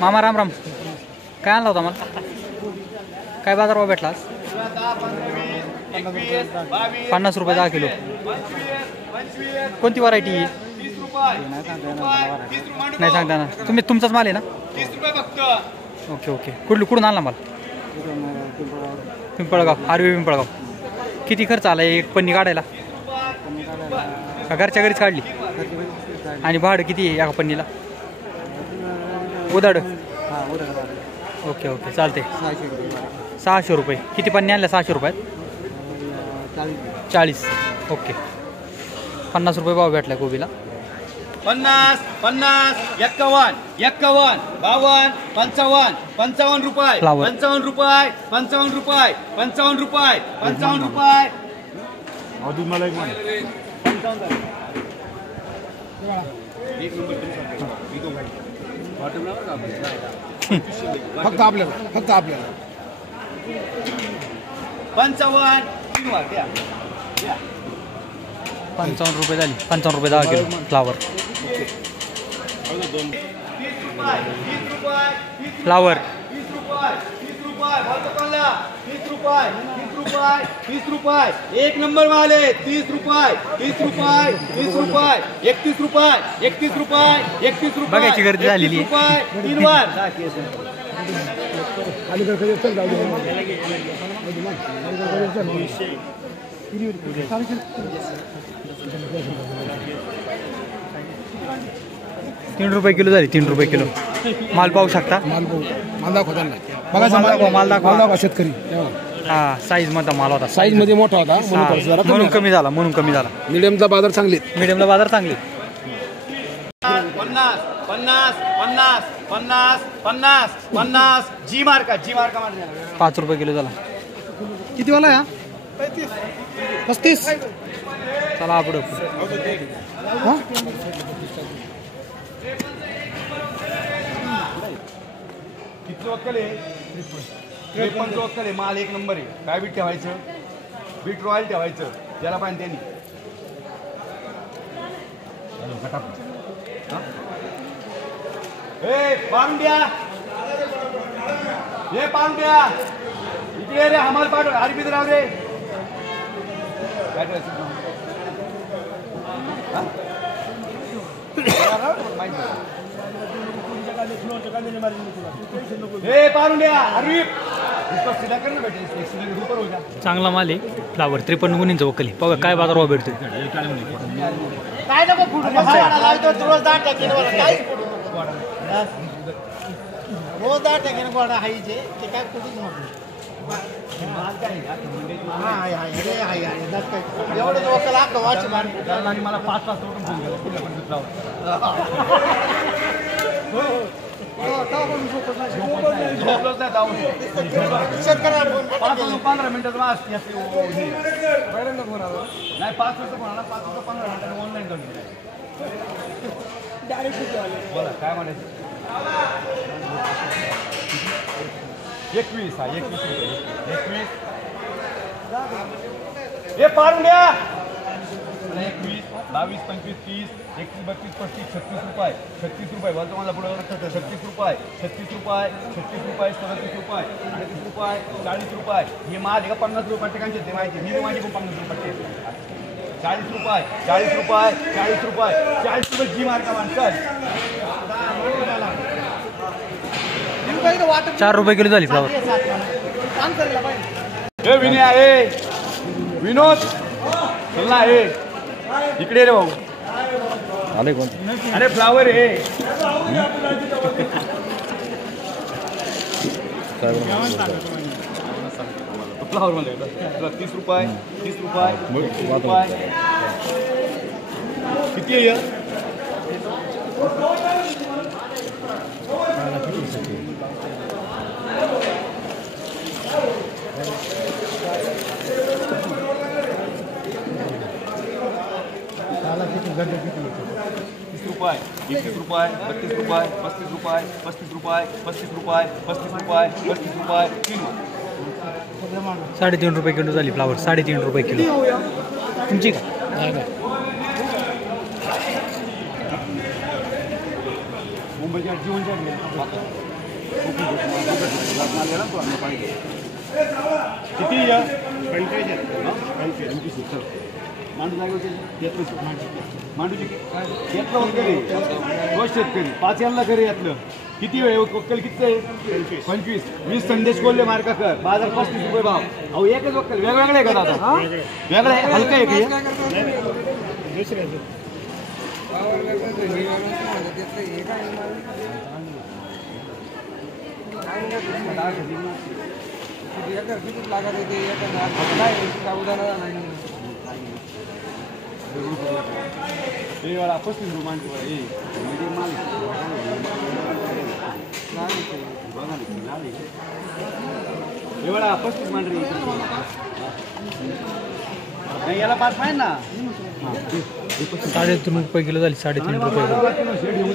मामा राम राम. काय आणला होता मला? काय बाजारभाव भेटला आज? 50 रुपये 10 किलो. कोणती व्हरायटी? नाही सांगता ना. तुमचाच माल आहे ना? 30 रुपये फक्त. Okay okay. कुठून आणला माल? पिंपळगाव. आरवी पिंपळगाव. किती खर्च आला एक पन्नी काढायला? का घरच्या घरीच काढली? आणि भाडं किती आहे एका पन्नीला? उदाड. ओके ओके चालते. 600 रुपये. किती पन्नी आणल्या? 600 रुपयात 40. ओके. 50 रुपये भाव भेटला कोबीला. 50, 51, 51, 52, 55, 55 रुपये. 55 रुपये. 55 रुपये. 55 रुपये. 55 रुपये. अजून मला एक मान. फक्त आपल्याला 55. 55 रुपये झाली. 55 रुपये 10 किलो फ्लावर. फ्लावर 30 रुपये. 30 रुपये. एक नंबर माल आहे. 30 रुपये. 30 रुपये. 30 रुपये. 31 रुपये. 31 रुपये. 31 रुपये. बघायची गर्दी झालेली आहे. 3 वर. ₹3 किलो झाली. 3 रुपये किलो. माल पाहू शकता. माल दाखवता माल दाखवा. शेतकरी. हा साईज मध्ये माल होता. साईज मध्ये मोठा होता म्हणून कमी झाला. मीडियमचा बाजार चांगले. मीडियमला बाजार चांगले. 50, 50, 50, 50, 50, 50. जी मार्का मार्का. 5 रुपये किलो झाला. किती वाला या? 35. चला पुढे. किती वक्कल आहे? 53 वक्कल आहे. माल एक नंबर आहे. काय बीट ठेवायचं? बीट रॉयल ठेवायचं. ज्याला पाहिजे त्यांनी. पाडून द्या. हे पाडून द्या. इकडे रे हमाल पाठव. आरबीत राव रे. काय करायचं? हे पाडून द्या. आरबी चांगला माल आहे. फ्लावर 53 गुणींचं वकली. बघा काय बाजारभाव भेटतो. काय नको फुटू. रोज 10 टक्के रोज 10 टक्के गोडा हायचे ते काय कुठेच नको. एवढं लोक लागतं वाच आणि मला 5 वाजता उठून फोन केला. झोपलोच नाही जाऊन. 15 मिनिटात वाच. नाही 5 वाजता फोन आला. 5 वाजता 15 मिनिटांनी ऑनलाईन करून बोला काय म्हणायचं. 21. हा 21 रुपये. 21. हे पाडून द्या. 21, 22, 25, 30, 31, 32, 35, 36 रुपये. 36 रुपये. बोलतो मला पुढे 36 रुपये. 36 रुपये. 36 रुपये. 37 रुपये. 38 रुपये. 40 रुपये. हे माल आहे का 50 रुपये टक्क्यांचे ते माहिती. मी माझी पण 50 रुपये. 40 रुपये. 40 रुपये. 40 रुपये. 40 रुपये जी मार्का माणसं. 4 रुपये किलो झाली फ्लावर. हे विनय आहे. विनोद चला आहे. इकडे रे भाऊ. आले कोण? अरे फ्लावर आहे. फ्लावर मध्ये 30 रुपये. 30 रुपये. 30 रुपये. किती आहे? 30 रुपये. 21 रुपये. 32 रुपये. 35 रुपये. 35 रुपये. 35 रुपये. 35 रुपये. 35 रुपये. 3 3.5 रुपये किलो झाली फ्लावर. 3.5 रुपये किलो. तुमची का? बजाज जीवनच्या किती या 25 चल मांडू जागे मांडूची यातलं वगैरे गोष्ट शेतकरी 5 यांना करे यातलं किती वेळ वक्कल किती आहे 25 20 संदेश कोल्हे मार्काकर बाजार 35 रुपये भाव अहो एकच वक्कल वेगवेगळे आहे का दादा वेगळं आहे हलकं आहे की वाला 35 रुपये म्हणजे माल एवढा 35 मांडरी नाही याला 5 पाहिजे ना 3.5 रुपये किलो झाली 3.5 रुपये